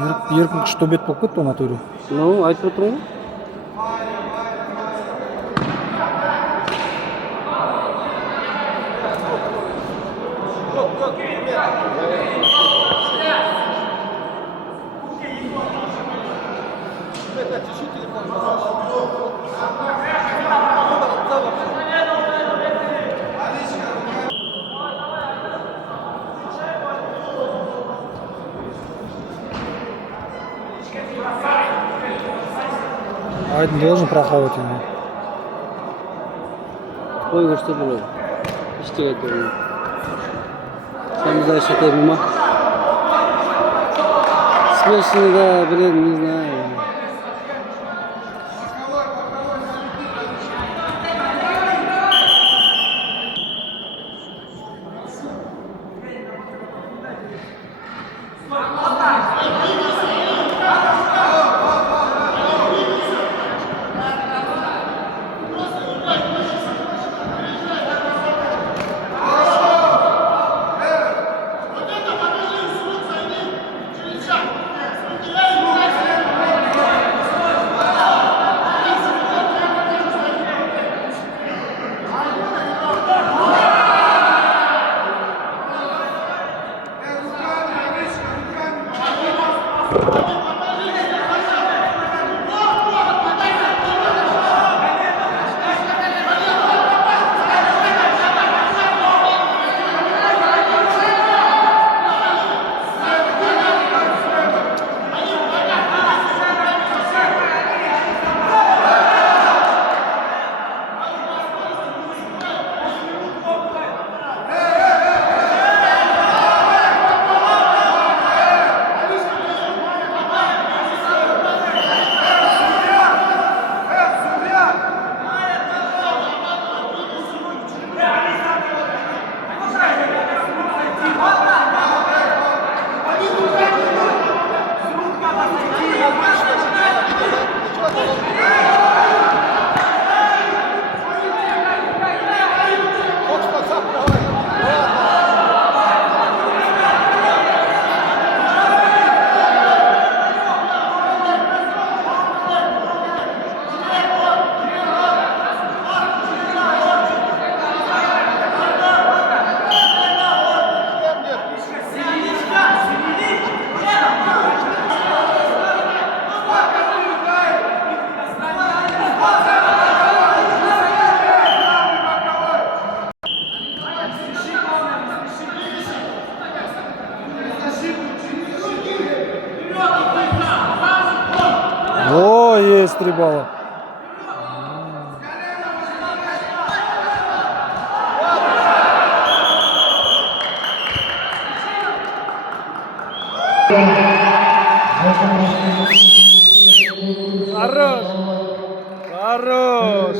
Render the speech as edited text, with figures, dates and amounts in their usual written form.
Еркін күшті бет болып кетті ол натуре. Ну, айтып отырмын ғой. Айдын должен прохавать его. Ой, көрсетіп олай. Ештеңе айтып отырмын. Сам знаешь, что это мимо. Смешно, да, блин, не знаю. О, есть 3 балла. Хорош! Хорош!